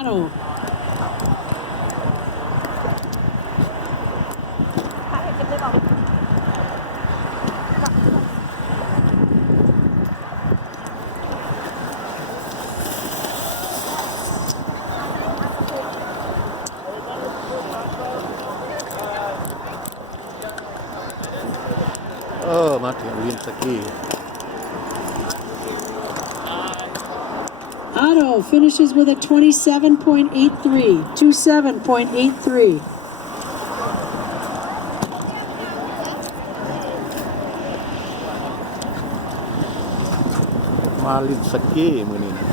Otto. Martin Winsky. Otto finishes with a 27.83, 27.83. Malinsky มื้อนี้นะ